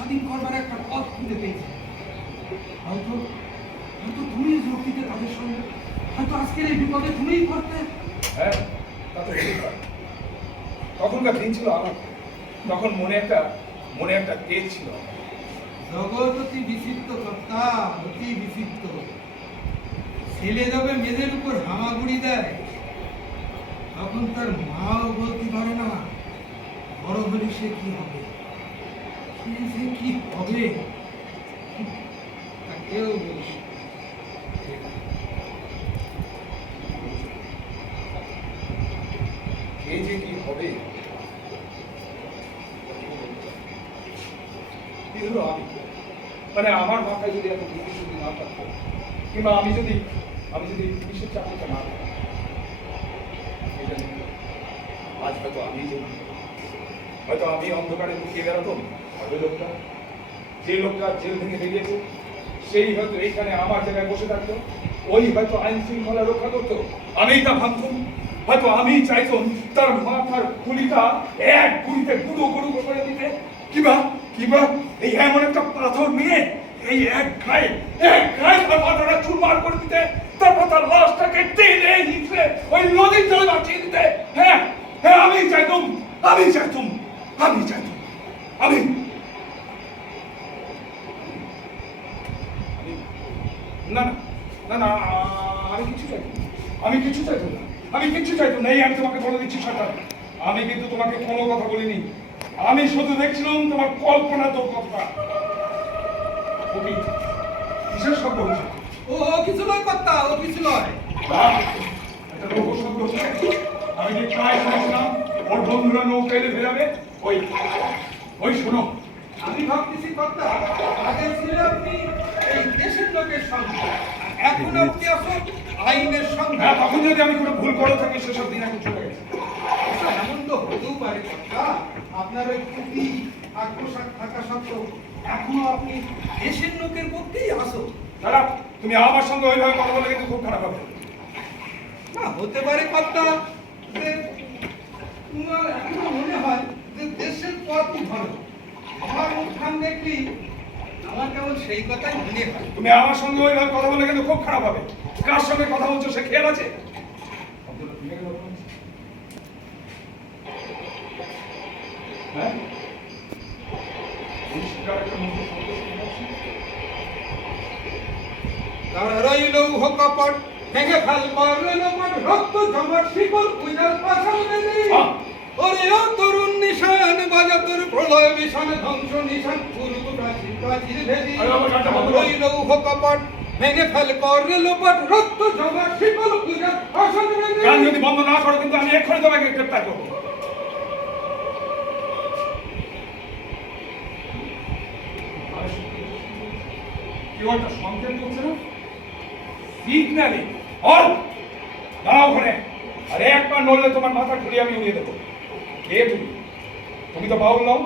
স্বাধীন করবার একটা পথ খুঁজে পেয়েছে। হয়তো হয়তো তুমি যোগ দিতে তাদের সঙ্গে, হয়তো আজকের এই বিপদে তুমিই করতে। হ্যাঁ, তা তো হতেই পারে। তখনকার দিন ছিল আমার, তখন মনে একটা তেজ ছিল। জগৎ অতি বিচিত্র কর্তা, অতি বিচিত্র। ছেলে যাবে মেয়েদের উপর হামাগুড়ি দেয়, তখন তার মাও বলতে পারে না বড় হলে সে কি হবে, সে কি হবে তা কেউ বলছে। কে যে কি হবে, আমি মানে আমার মাথায় যদি এত বুদ্ধি শুদ্ধি না থাকতো, কিংবা আমি যদি পুলিশের চাকরিটা না পেতাম, আজ হয়তো আমি অন্ধকারে লুকিয়ে বেড়াতাম। যে লোকটা জেল থেকে বেরিয়েছে সেই হয়তো এইখানে আমার জায়গায় বসে থাকতো, ওই হয়তো আইন শৃঙ্খলা রক্ষা করতো, আমি তা ভাবতাম। হয়তো আমি চাইতাম তার মাথার গুলিটা এক গুলিতে গুঁড়ো গুঁড়ো করে দিতে, কিংবা এই এমন একটা পাথর নিয়ে এই এক গায়ে তার মাথাটা চুরমার করে দিতে, তারপর তার লাশটাকে টেনে হিঁচড়ে ওই নদীর জলে বাঁচিয়ে দিতে। হ্যাঁ হ্যাঁ, আমি চাইতাম। না না না না, আমি কিছু চাইতাম না। এই আমি তোমাকে বলে দিচ্ছি সরকার, আমি কিন্তু তোমাকে কোনো কথা বলিনি। আমি শুধু দেখছিলাম তোমার কল্পনা দক্ষতা। কিসের শব্দ হচ্ছে? ও কিছু নয় কর্তা, ও কিছু নয়। একটা নৌকো শব্দ হচ্ছে, আমি যে প্রায় শুনেছিলাম ওর বন্ধুরা নৌকা এলে ভেজাবে। ওই শোনো, আমি ভাবতেছি কর্তা, আগে ছিল আপনি এই দেশের লোকের সঙ্গে, এখন আপনি আসুন আইনের সঙ্গে। হ্যাঁ, তখন যদি আমি কোনো ভুল করে থাকি সেসব দিন এখন চলে গেছে। এমন তো হতেও পারে কর্তা, আপনার ওই টুপি আর পোশাক থাকা সত্ত্বেও এখনো আপনি দেশের লোকের পক্ষেই আসো। দাদা, তুমি আমার সঙ্গে ওইভাবে কথা বলে কিন্তু খুব খারাপ হবে। না, হতে পারে কর্তা যে তোমার এখনো মনে হয় যে দেশের পথই ভালো। আমার মুখখান দেখলি আমার কেমন সেই কথাই মনে হয়। তুমি আমার সঙ্গে ওইভাবে কথা বলে কিন্তু খুব খারাপ হবে। কার সঙ্গে কথা বলছো সে খেয়াল আছে? হ্যাঁ, পরিষ্কার একটা মন্ত্র শব্দ শুনতে পাচ্ছি। তারাই লৌহ কপট ভেঙে ফেলবার লোমট রক্ত জমাট শিকল উজাল পাশাল বেদি। ওরে ও তরুণ নিশান বাজা তোর প্রলয় বিশান ধ্বংস নিশান পুরুত প্রাচীর প্রাচীর ভেদি। তারাই লৌহ কপট ভেঙে ফেলবার লোমট রক্ত জমাট শিকল উজাল পাশাল বেদি। গান যদি বন্ধ না করো কিন্তু আমি এক্ষুনি তোমাকে গ্রেফতার করবো। কেউ একটা সংকেত করছে না? সিগন্যালি অল দাঁড়াও ওখানে, আর একবার নড়লে তোমার মাথা ঘুরিয়ে আমি উড়িয়ে দেবো। কে তুমি? তুমি তো বাউল নাও।